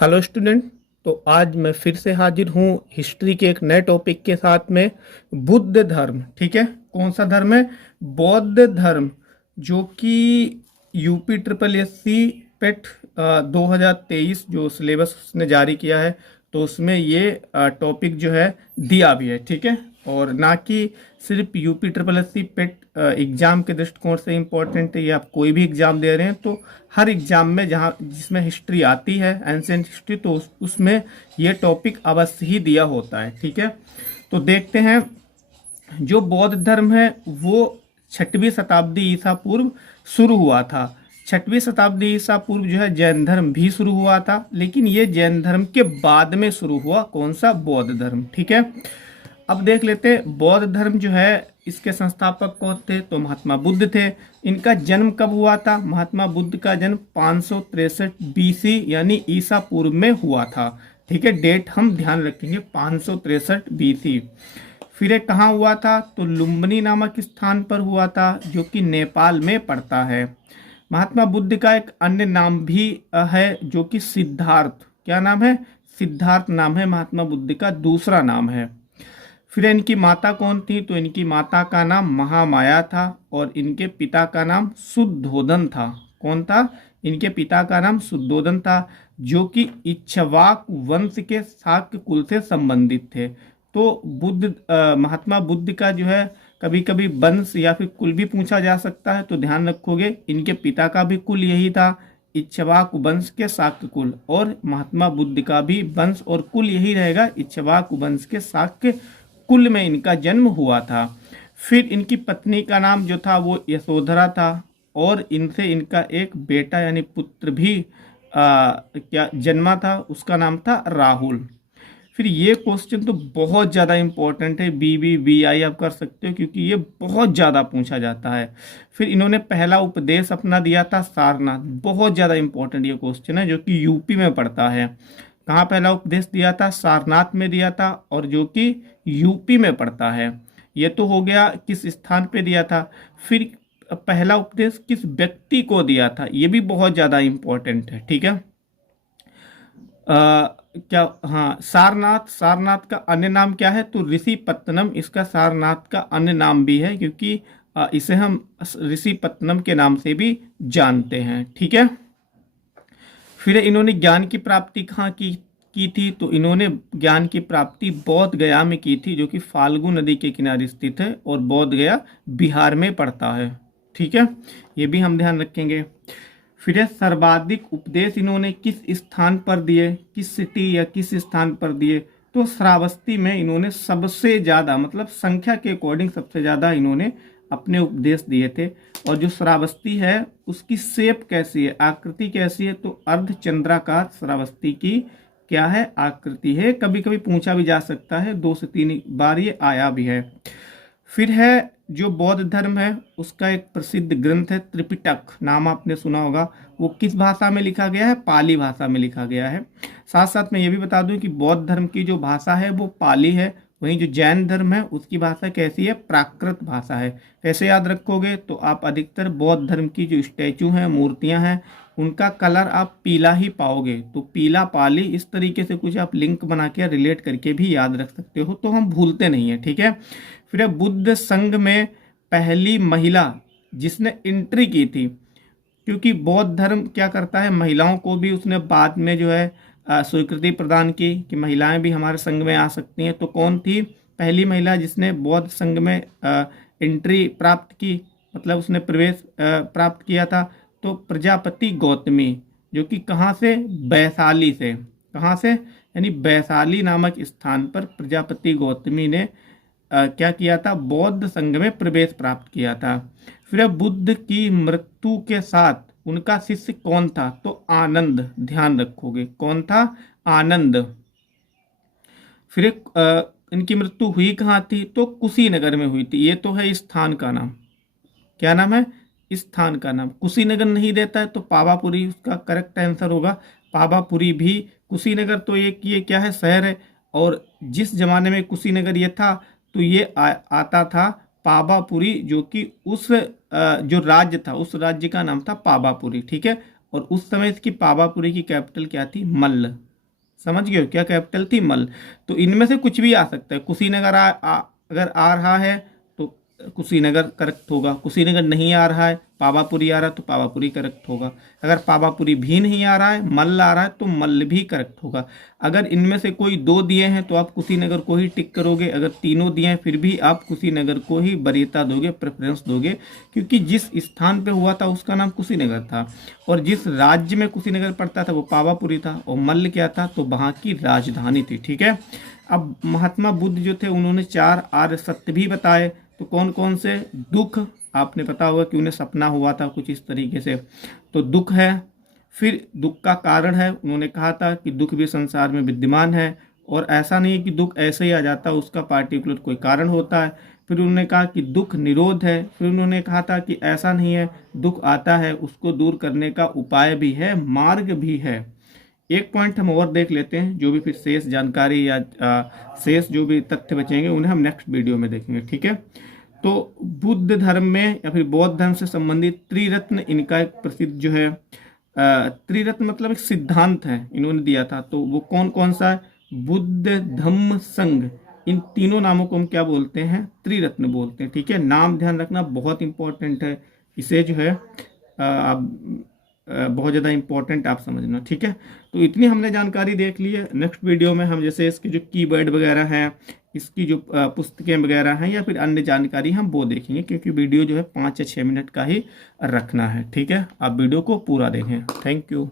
Hello student. तो आज मैं फिर से हाजिर हूँ हिस्ट्री के एक नए टॉपिक के साथ में। बुद्ध धर्म, ठीक है। कौन सा धर्म है? बौद्ध धर्म, जो कि यूपी ट्रिपल एस सी पेट 2023 जो सिलेबस उसने जारी किया है, तो उसमें ये टॉपिक जो है दिया भी है, ठीक है। और ना कि सिर्फ UP triple S C PET exam के दृष्टिकोण से इम्पोर्टेंट है। ये आप कोई भी एग्जाम दे रहे हैं तो हर एग्जाम में जहाँ जिसमें हिस्ट्री आती है, एंशिएंट हिस्ट्री, तो उसमें ये टॉपिक अवश्य ही दिया होता है, ठीक है। तो देखते हैं, जो बौद्ध धर्म है वो 6वीं शताब्दी ईसा पूर्व शुरू हुआ था। 6वीं शताब्दी ईसा पूर्व जो है जैन धर्म भी शुरू हुआ था, लेकिन ये जैन धर्म के बाद में शुरू हुआ। कौन सा? बौद्ध धर्म, ठीक है। अब देख लेते हैं बौद्ध धर्म जो है इसके संस्थापक कौन थे? तो महात्मा बुद्ध थे। इनका जन्म कब हुआ था? महात्मा बुद्ध का जन्म 563 बीसी यानी ईसा पूर्व में हुआ था, ठीक है। डेट हम ध्यान रखेंगे, 563 बीसी। फिर ये कहाँ हुआ था? तो लुम्बिनी नामक स्थान पर हुआ था, जो कि नेपाल में पड़ता है। महात्मा बुद्ध का एक अन्य नाम भी है, जो कि सिद्धार्थ। क्या नाम है? सिद्धार्थ नाम है महात्मा बुद्ध का दूसरा नाम है। फिर इनकी माता कौन थी? तो इनकी माता का नाम महामाया था और इनके पिता का नाम शुद्धोदन था। कौन था? इनके पिता का नाम शुद्धोदन था, जो कि इक्ष्वाक वंश के शाक्य कुल से संबंधित थे। तो महात्मा बुद्ध का जो है कभी कभी वंश या फिर कुल भी पूछा जा सकता है, तो ध्यान रखोगे इनके पिता का भी कुल यही था, इक्ष्वाक वंश के शाक्य कुल, और महात्मा बुद्ध का भी वंश और कुल यही रहेगा, इक्ष्वाक वंश के शाक्य कुल में इनका जन्म हुआ था। फिर इनकी पत्नी का नाम जो था वो यशोधरा था, और इनसे इनका एक बेटा यानी पुत्र भी क्या जन्मा था, उसका नाम था राहुल। फिर ये क्वेश्चन तो बहुत ज़्यादा इंपॉर्टेंट है, BBBI आप कर सकते हो, क्योंकि ये बहुत ज़्यादा पूछा जाता है। फिर इन्होंने पहला उपदेश अपना दिया था सारनाथ। बहुत ज़्यादा इंपॉर्टेंट ये क्वेश्चन है, जो कि यूपी में पड़ता है। कहाँ पहला उपदेश दिया था? सारनाथ में दिया था, और जो कि यूपी में पड़ता है। ये तो हो गया किस स्थान पे दिया था। फिर पहला उपदेश किस व्यक्ति को दिया था? ये भी बहुत ज़्यादा इंपॉर्टेंट है, ठीक है। क्या, हाँ, सारनाथ। सारनाथ का अन्य नाम क्या है? तो ऋषि पत्तनम इसका सारनाथ का अन्य नाम भी है, क्योंकि इसे हम ऋषि पत्तनम के नाम से भी जानते हैं, ठीक है। फिर इन्होंने ज्ञान की प्राप्ति कहाँ की थी? तो इन्होंने ज्ञान की प्राप्ति बोध गया में की थी, जो कि फाल्गु नदी के किनारे स्थित है, और बोध गया बिहार में पड़ता है, ठीक है। ये भी हम ध्यान रखेंगे। फिर सर्वाधिक उपदेश इन्होंने किस स्थान पर दिए, किस सिटी या किस स्थान पर दिए? तो श्रावस्ती में इन्होंने सबसे ज़्यादा, मतलब संख्या के अकॉर्डिंग सबसे ज़्यादा इन्होंने अपने उपदेश दिए थे। और जो श्रावस्ती है उसकी शेप कैसी है, आकृति कैसी है? तो अर्धचंद्राकार श्रावस्ती की क्या है? आकृति है। कभी कभी पूछा भी जा सकता है, 2 से 3 बार ये आया भी है। फिर है जो बौद्ध धर्म है उसका एक प्रसिद्ध ग्रंथ है त्रिपिटक, नाम आपने सुना होगा। वो किस भाषा में लिखा गया है? पाली भाषा में लिखा गया है। साथ साथ मैं ये भी बता दूं कि बौद्ध धर्म की जो भाषा है वो पाली है, वहीं जो जैन धर्म है उसकी भाषा कैसी है? प्राकृत भाषा है। कैसे याद रखोगे? तो आप अधिकतर बौद्ध धर्म की जो स्टैचू हैं, मूर्तियां हैं, उनका कलर आप पीला ही पाओगे। तो पीला पाली, इस तरीके से कुछ आप लिंक बना के रिलेट करके भी याद रख सकते हो, तो हम भूलते नहीं है, ठीक है। फिर बुद्ध संघ में पहली महिला जिसने एंट्री की थी, क्योंकि बौद्ध धर्म क्या करता है, महिलाओं को भी उसने बाद में जो है स्वीकृति प्रदान की कि महिलाएं भी हमारे संघ में आ सकती हैं। तो कौन थी पहली महिला जिसने बौद्ध संघ में एंट्री प्राप्त की, मतलब उसने प्रवेश प्राप्त किया था? तो प्रजापति गौतमी, जो कि कहाँ से? वैशाली से। कहाँ से? यानी वैशाली नामक स्थान पर प्रजापति गौतमी ने क्या किया था? बौद्ध संघ में प्रवेश प्राप्त किया था। फिर बुद्ध की मृत्यु के साथ उनका शिष्य कौन था? तो आनंद, ध्यान रखोगे, कौन था? आनंद। फिर इनकी मृत्यु हुई कहाँ थी? तो कुशीनगर में हुई थी। ये तो है स्थान का नाम। क्या नाम है? स्थान का नाम। कुशीनगर नहीं देता है तो पावापुरी उसका करेक्ट आंसर होगा। पावापुरी भी, कुशीनगर तो ये क्या है? शहर है। और जिस जमाने में कुशीनगर ये था तो ये आता था पावापुरी, जो कि उस जो राज्य था उस राज्य का नाम था पावापुरी, ठीक है। और उस समय इसकी पावापुरी की कैपिटल क्या थी? मल्ल, समझ गए हो, क्या कैपिटल थी? मल। तो इनमें से कुछ भी आ सकता है। कुशीनगर अगर आ रहा है तो कुशीनगर करेक्ट होगा। कुशीनगर नहीं आ रहा है, पावापुरी आ रहा है तो पावापुरी करेक्ट होगा। अगर पावापुरी भी नहीं आ रहा है, मल्ल आ रहा है तो मल्ल भी करेक्ट होगा। अगर इनमें से कोई दो दिए हैं तो आप कुशीनगर को ही टिक करोगे। अगर तीनों दिए हैं फिर भी आप कुशीनगर को ही वरीयता दोगे, प्रेफरेंस दोगे, क्योंकि जिस स्थान पे हुआ था उसका नाम कुशीनगर था, और जिस राज्य में कुशीनगर पड़ता था वो पावापुरी था, और मल्ल क्या था? तो वहाँ की राजधानी थी। ठीक है। अब महात्मा बुद्ध जो थे उन्होंने 4 आर्य सत्य भी बताए। तो कौन कौन से? दुख, आपने पता होगा कि उन्हें सपना हुआ था कुछ इस तरीके से, तो दुख है। फिर दुख का कारण है, उन्होंने कहा था कि दुख भी संसार में विद्यमान है, और ऐसा नहीं है कि दुख ऐसे ही आ जाता है, उसका पार्टिकुलर कोई कारण होता है। फिर उन्होंने कहा कि दुख निरोध है। फिर उन्होंने कहा था कि ऐसा नहीं है, दुख आता है उसको दूर करने का उपाय भी है, मार्ग भी है। एक पॉइंट हम और देख लेते हैं, जो भी फिर शेष जानकारी या शेष जो भी तथ्य बचेंगे उन्हें हम नेक्स्ट वीडियो में देखेंगे। ठीक है। तो बुद्ध धर्म में या फिर बौद्ध धर्म से संबंधित त्रिरत्न इनका एक प्रसिद्ध जो है त्रिरत्न मतलब एक सिद्धांत है इन्होंने दिया था। तो वो कौन कौन सा है? बुद्ध, धम्म, संघ, इन तीनों नामों को हम क्या बोलते हैं? त्रिरत्न बोलते हैं। ठीक है। नाम ध्यान रखना बहुत इंपॉर्टेंट है, इसे जो है आप बहुत ज़्यादा इंपॉर्टेंट आप समझना। ठीक है। तो इतनी हमने जानकारी देख ली है। नेक्स्ट वीडियो में हम जैसे इसके जो कीवर्ड वगैरह हैं, इसकी जो पुस्तकें वगैरह हैं या फिर अन्य जानकारी हम वो देखेंगे, क्योंकि वीडियो जो है 5 या 6 मिनट का ही रखना है। ठीक है। आप वीडियो को पूरा देखें। Thank you.